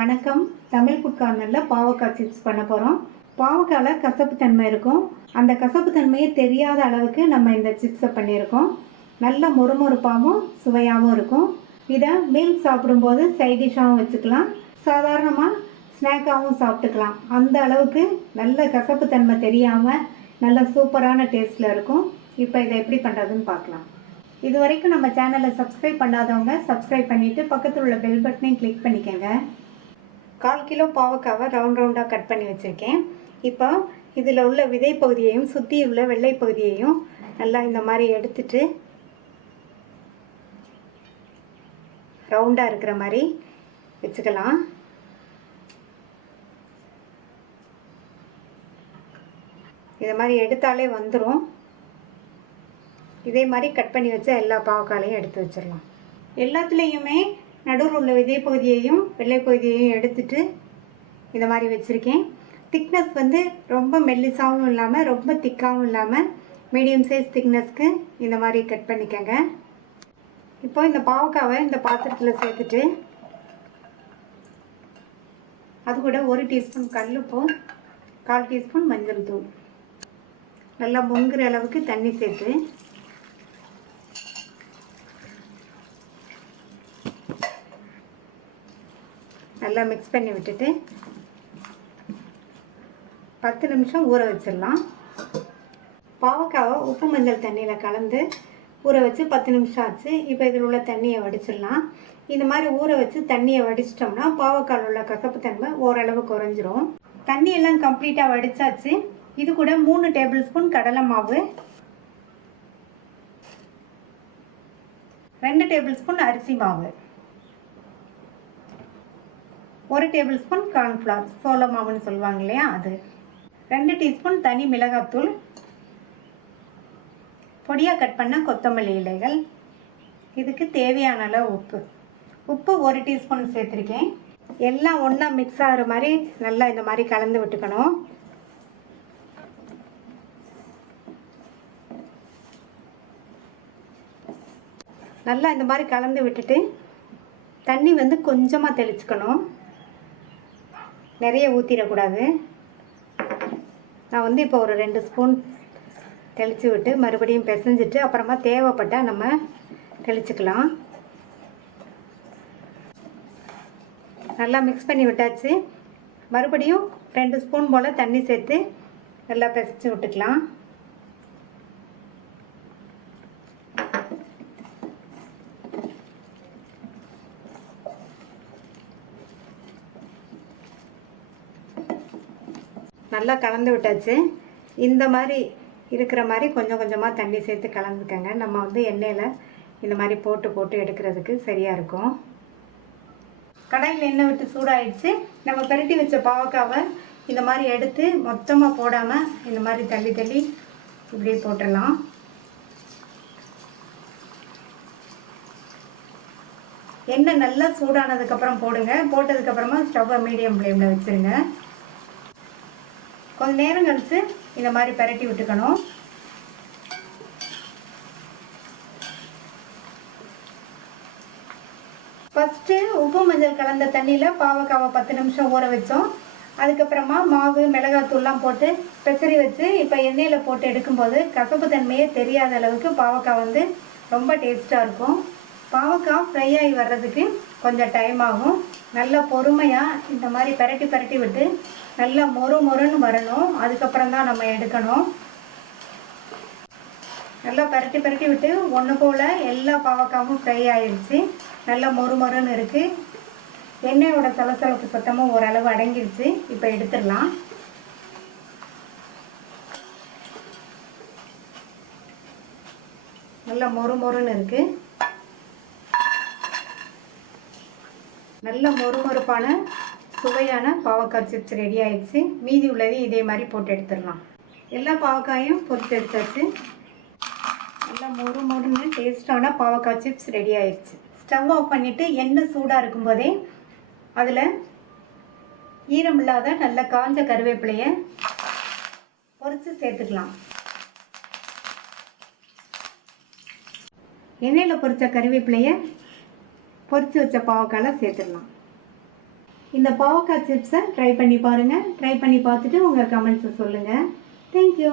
வணக்கம். தமிழ் ஃபுட் கார்னரில் பாவக்காய் சிப்ஸ் பண்ண போகிறோம். பாவக்காயில் கசப்பு தன்மை இருக்கும். அந்த கசப்பு தன்மையை தெரியாத அளவுக்கு நம்ம இந்த சிப்ஸை பண்ணியிருக்கோம். நல்ல மொறுமொறுப்பாகவும் சுவையாகவும் இருக்கும். இதை மீல் சாப்பிடும்போது சைட் டிஷ்ஷாகவும் வச்சுக்கலாம், சாதாரணமாக ஸ்நாக்காகவும் சாப்பிட்டுக்கலாம். அந்த அளவுக்கு நல்ல கசப்பு தன்மை தெரியாமல் நல்ல சூப்பரான டேஸ்ட்டில் இருக்கும். இப்போ இதை எப்படி பண்ணுறதுன்னு பார்க்கலாம். இது வரைக்கும் நம்ம சேனலை சப்ஸ்கிரைப் பண்ணாதவங்க சப்ஸ்கிரைப் பண்ணிவிட்டு பக்கத்தில் உள்ள பெல் பட்டனையும் கிளிக் பண்ணிக்கோங்க. 1/4 கிலோ பாவக்காவை ரவுண்டாக கட் பண்ணி வச்சுருக்கேன். இப்போ இதில் உள்ள விதை பகுதியையும் சுற்றி உள்ள வெள்ளை பகுதியையும் நல்லா இந்த மாதிரி எடுத்துட்டு ரவுண்டாக இருக்கிற மாதிரி வச்சுக்கலாம். இதை மாதிரி எடுத்தாலே வந்துடும். இதே மாதிரி கட் பண்ணி வச்ச எல்லா பாவக்காயையும் எடுத்து வச்சிடலாம். எல்லாத்துலேயுமே நடுவில் உள்ள விதை பகுதியையும் வெள்ளை பகுதியையும் எடுத்துட்டு இந்த மாதிரி வச்சுருக்கேன். திக்னஸ் வந்து ரொம்ப மெல்லிசாகவும் இல்லாமல் ரொம்ப திக்காகவும் இல்லாமல் மீடியம் சைஸ் திக்னஸ்க்கு இந்த மாதிரி கட் பண்ணிக்கோங்க. இப்போ இந்த பாவக்காவை இந்த பாத்திரத்தில் சேர்த்துட்டு அது கூட 1 டீஸ்பூன் கல்லுப்பு, 1/4 டீஸ்பூன் மஞ்சள் தூள், நல்லா முங்குற அளவுக்கு தண்ணி சேர்த்து நல்லா மிக்ஸ் பண்ணி விட்டுட்டு 10 நிமிஷம் ஊற வச்சிடலாம். பாவக்காவை உப்பு மஞ்சள் தண்ணியில் கலந்து ஊற வச்சு 10 நிமிஷம் ஆச்சு. இப்போ இதில் உள்ள தண்ணியை வடிச்சிடலாம். இந்த மாதிரி ஊற வச்சு தண்ணியை வடிச்சிட்டோம்னா பாவக்காயில் உள்ள கசப்பு தன்மை ஓரளவு குறைஞ்சிரும். தண்ணியெல்லாம் கம்ப்ளீட்டாக வடித்தாச்சு. இது கூட 3 டேபிள் ஸ்பூன் கடலை மாவு, 2 டேபிள் ஸ்பூன் அரிசி மாவு, 1 டேபிள் ஸ்பூன் கார்ன்ஃப்ளவர், சோள மாவுன்னு சொல்லுவாங்க இல்லையா, அது, 2 டீஸ்பூன் தனி மிளகாத்தூள், பொடியாக கட் பண்ண கொத்தமல்லி இலைகள், இதுக்கு தேவையான அளவு உப்பு 1 டீஸ்பூன் சேர்த்துருக்கேன். எல்லாம் ஒன்றா மிக்ஸ் ஆகிற மாதிரி நல்லா இந்த மாதிரி கலந்து விட்டுக்கணும். நல்லா இந்த மாதிரி கலந்து விட்டுட்டு தண்ணி வந்து கொஞ்சமாக தெளிச்சுக்கணும், நிறைய ஊற்றிடக்கூடாது. நான் வந்து இப்போ ஒரு 2 ஸ்பூன் தெளித்து விட்டு மறுபடியும் பிசைஞ்சிட்டு அப்புறமா தேவைப்பட்டால் நம்ம தெளிச்சுக்கலாம். நல்லா மிக்ஸ் பண்ணி விட்டாச்சு. மறுபடியும் 2 ஸ்பூன் போல் தண்ணி சேர்த்து நல்லா பிசைச்சு விட்டுக்கலாம். நல்லா கலந்து விட்டாச்சு. இந்த மாதிரி இருக்கிற மாதிரி கொஞ்சம் கொஞ்சமாக தண்ணி சேர்த்து கலந்துக்கங்க. நம்ம வந்து எண்ணெயில் இந்த மாதிரி போட்டு எடுக்கிறதுக்கு சரியாக இருக்கும். கடாயில் எண்ணெய் விட்டு சூடாயிடுச்சு. நம்ம பரட்டி வச்ச பாவக்காவை இந்த மாதிரி எடுத்து மொத்தமாக போடாமல் இந்த மாதிரி தள்ளி இப்படியே போட்டுடலாம். எண்ணெய் நல்லா சூடானதுக்கப்புறம் போடுங்க. போட்டதுக்கப்புறமா ஸ்டவ்வை மீடியம் ஃப்ளேமில் வச்சுருங்க. கொஞ்சம் நேரம் கழித்து இந்த மாதிரி பரட்டி விட்டுக்கணும். ஃபஸ்ட்டு உப்பு மஞ்சள் கலந்த தண்ணியில் பாவக்காவை 10 நிமிஷம் ஊற வச்சோம். அதுக்கப்புறமா மாவு மிளகாத்தூள்லாம் போட்டு பெசரி வச்சு இப்போ எண்ணெயில் போட்டு எடுக்கும்போது கசப்பு தன்மையே தெரியாத அளவுக்கு பாவக்காய் வந்து ரொம்ப டேஸ்ட்டாக இருக்கும். பாவக்காய் ஃப்ரை ஆகி வர்றதுக்கு கொஞ்சம் டைம் ஆகும். நல்லா பொறுமையாக இந்த மாதிரி பரட்டி விட்டு நல்லா மொறுன்னு வரணும். அதுக்கப்புறம் தான் நம்ம எடுக்கணும். நல்லா பரட்டி விட்டு ஒன்று போல் எல்லா பாவக்காவும் ஃப்ரை ஆயிடுச்சு. நல்லா மொறுன்னு இருக்குது. எண்ணெயோட சலசலப்பு சத்தமும் ஓரளவு அடங்கிடுச்சு. இப்போ எடுத்துடலாம். நல்லா மொறுன்னு இருக்குது. நல்ல மொறுமொறுப்பான சுவையான பாவக்காய் சிப்ஸ் ரெடி ஆயிடுச்சு. மீதி உள்ளது இதே மாதிரி போட்டு எடுத்துடலாம். எல்லா பாவக்காயும் பொரித்து எடுத்தாச்சு. நல்லா மொறுன்னு டேஸ்டான பாவக்காய் சிப்ஸ் ரெடி ஆயிடுச்சு. ஸ்டவ் ஆஃப் பண்ணிவிட்டு எண்ணெய் சூடாக இருக்கும்போதே அதில் ஈரமில்லாத நல்ல காஞ்ச கருவேப்பிலையை பொரித்து சேர்த்துக்கலாம். எண்ணெயில் பொரித்த கருவேப்பிலையை பொரித்து வச்ச பாவக்காயில் சேர்த்துடலாம். இந்த பாவக்காய் சிப்ஸை ட்ரை பண்ணி பாருங்கள். ட்ரை பண்ணி பார்த்துட்டு உங்கள் கமெண்ட்ஸை சொல்லுங்கள். தேங்க்யூ.